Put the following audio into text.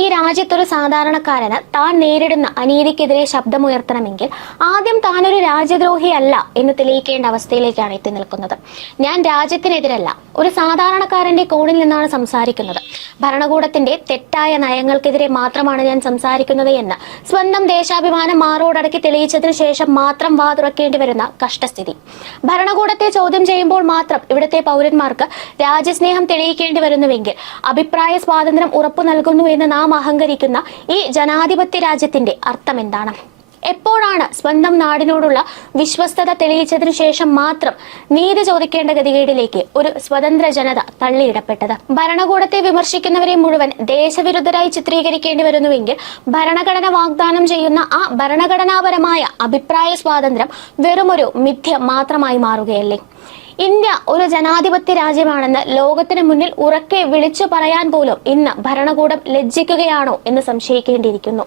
ഈ രാജ്യത്തൊരു സാധാരണക്കാരന് താൻ നേരിടുന്ന അനീതിക്കെതിരെ ശബ്ദമുയർത്തണമെങ്കിൽ ആദ്യം താനൊരു രാജ്യദ്രോഹിയല്ല എന്ന് തെളിയിക്കേണ്ട അവസ്ഥയിലേക്കാണ് എത്തി നിൽക്കുന്നത്. ഞാൻ രാജ്യത്തിനെതിരല്ല, ഒരു സാധാരണക്കാരന്റെ കോണിൽ നിന്നാണ് സംസാരിക്കുന്നത്. ഭരണകൂടത്തിന്റെ തെറ്റായ നയങ്ങൾക്കെതിരെ മാത്രമാണ് ഞാൻ സംസാരിക്കുന്നത് എന്ന് സ്വന്തം ദേശാഭിമാനം മാറോടടക്കി തെളിയിച്ചതിനു ശേഷം മാത്രം വാതുറക്കേണ്ടി വരുന്ന കഷ്ടസ്ഥിതി. ഭരണകൂടത്തെ ചോദ്യം ചെയ്യുമ്പോൾ മാത്രം ഇവിടുത്തെ പൗരന്മാർക്ക് രാജ്യസ്നേഹം തെളിയിക്കേണ്ടി വരുന്നുവെങ്കിൽ അഭിപ്രായ സ്വാതന്ത്ര്യം ഉറപ്പു നൽകുന്നു എന്ന് നാം അഹങ്കരിക്കുന്ന ഈ ജനാധിപത്യ രാജ്യത്തിന്റെ അർത്ഥം എന്താണ്? എപ്പോഴാണ് സ്വന്തം നാടിനോടുള്ള വിശ്വസ്തത തെളിയിച്ചതിനു ശേഷം മാത്രം നീതി ചോദിക്കേണ്ട ഗതികേടിലേക്ക് ഒരു സ്വതന്ത്ര ജനത തള്ളിയിടപ്പെട്ടത്? ഭരണകൂടത്തെ വിമർശിക്കുന്നവരെ മുഴുവൻ ദേശവിരുദ്ധരായി ചിത്രീകരിക്കേണ്ടി വരുന്നുവെങ്കിൽ ഭരണഘടന വാഗ്ദാനം ചെയ്യുന്ന ആ ഭരണഘടനാപരമായ അഭിപ്രായ സ്വാതന്ത്ര്യം വെറുമൊരു മിഥ്യ മാത്രമായി മാറുകയല്ലേ? ഇന്ത്യ ഒരു ജനാധിപത്യ രാജ്യമാണെന്ന് ലോകത്തിന് മുന്നിൽ ഉറക്കെ വിളിച്ചു പറയാൻ പോലും ഇന്ന് ഭരണകൂടം ലജ്ജിക്കുകയാണോ എന്ന് സംശയിക്കേണ്ടിയിരിക്കുന്നു.